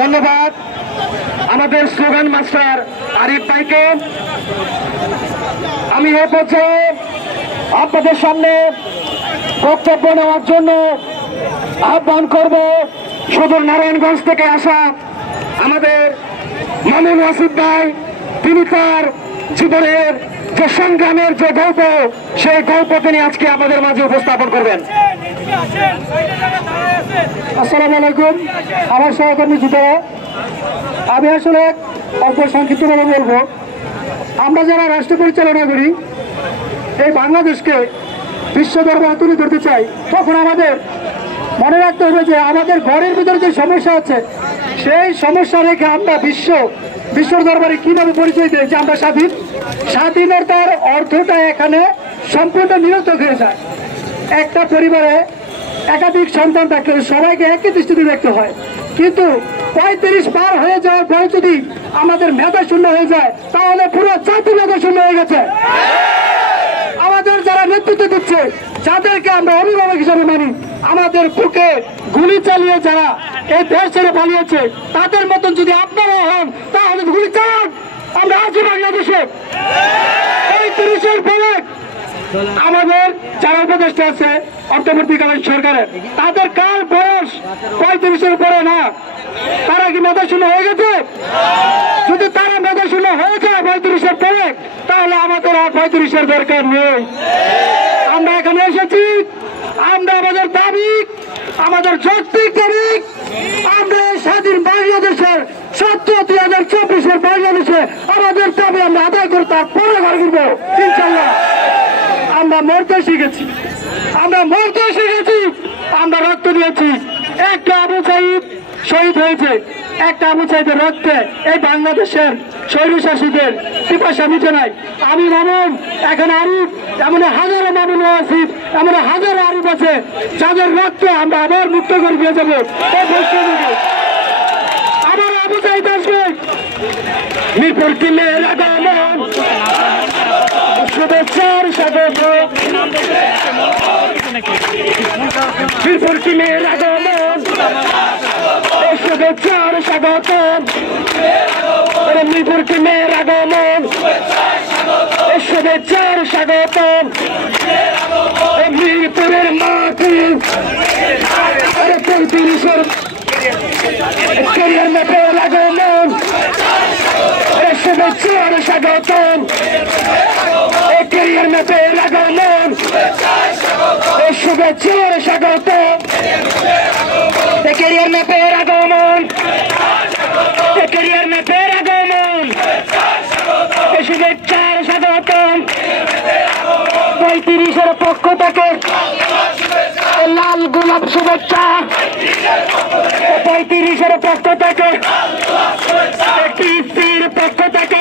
ধন্যবাদ আমাদের slogan master Arif ভাইকে। আমি এ পর্যায়ে আপনাদের সামনে বক্তব্য নেওয়ার জন্য আহ্বান করব সুদূর নারায়ণগঞ্জ থেকে আসা আমাদের মামুন ওয়াসিফ ভাই। তিনি তার জীবনের যে সংগ্রামের যে গল্প, সেই গল্প তিনি আজকে আমাদের মাঝে উপস্থাপন করবেন। আসসালামু আলাইকুম। আমার সহকর্মী যুবরা, আমি আসলে অল্প সংক্ষিপ্তভাবে বলবো, আমরা যারা রাষ্ট্র পরিচালনা করি, এই বাংলাদেশকে বিশ্ব দরবারে তুলে ধরতে চাই, তখন আমাদের মনে রাখতে হবে যে আমাদের ঘরের ভিতরে যে সমস্যা আছে, সেই সমস্যা রেখে আমরা বিশ্বর দরবারে কিভাবে পরিচয় দিই যে আমরা স্বাধীন। স্বাধীনতার অর্থটা এখানে সম্পূর্ণ নিরর্থক হয়ে যায়। একটা পরিবারে একাধিক সন্তান থাকলে সবাইকে একই দৃষ্টিতে দেখতে হয়, কিন্তু 35 পার হয়ে যাওয়ার পরে যদি আমাদের মেধা শূন্য হয়ে যায়, তাহলে পুরো জাতি মেধা শূন্য হয়ে গেছে। আমাদের যারা নেতৃত্ব দিচ্ছে, যাদেরকে আমরা অভিভাবক হিসাবে মানি, আমাদের বুকে গুলি চালিয়ে যারা এই দেশ ছেড়ে পালিয়েছে, তাদের মতন যদি আপনারা হন, তাহলে গুলি চালান। আমরা আছি বাংলাদেশে। 35-এর পরে আমাদের যারা উপদেষ্টা আছে অন্তর্বর্তীকালীন সরকারের, তাদের কার বয়স 35-এর উপরে না। তারা কি মেধাশূন্য হয়ে গেছে? যদি তারা মেধাশূন্য হয়ে যায় 35-এর পরে, তাহলে আমাদের আর 35-এর দরকার নেই। আমরা এখানে এসেছি, আমরা আমাদের দাবি, আমাদের যৌক্তিক দাবি, আমরা স্বাধীন বাংলাদেশের 2024-এর বাংলাদেশে আমাদের দাবি আমরা আদায় করে তারপরে ঘর ফিরবো ইনশাল্লাহ। আমরা মরতে শিখেছি, আমরা রক্ত দিয়েছি। একটা আবু সাঈদ শহীদ হয়েছে, একটা আবু সাঈদের রক্তে এই বাংলাদেশের স্বৈরশাসীদের পিপাসা মিটে নাই। আমি মামুন, এখানে আরিফ, এমন হাজারো মামুন ওয়াসিফ, এমন হাজারো আরিফ আছে, যাদের রক্তে আমরা আবার মুক্ত করে দিয়ে যাবো। আবার আবু সাঈদ আসবে। মিরপুর কি মেয়েরা দামন, শুভেচ্ছার স্বাগত। মিরপুর কি মেয়েরা দামন, শুভেচ্ছার স্বাগত। মিরপুর কি মেয়েরা দামন, শুভেচ্ছার স্বাগত। মিরপুরের মাটি 35-এর ক্যারিয়ার ম্যাপে আগমন, শুভেচ্ছার স্বাগত। ক্যারিয়ার ম্যাপে আগমন, শুভেচ্ছার স্বাগত। ক্যারিয়ার ম্যাপের আগমন, ক্যারিয়ার ম্যাপের আগমন, শুভেচ্ছার স্বাগত। 35-এর পক্ষ থেকে লাল গোলাপ শুভেচ্ছা। 35-এর পক্ষ থেকে, টিসির পক্ষ থেকে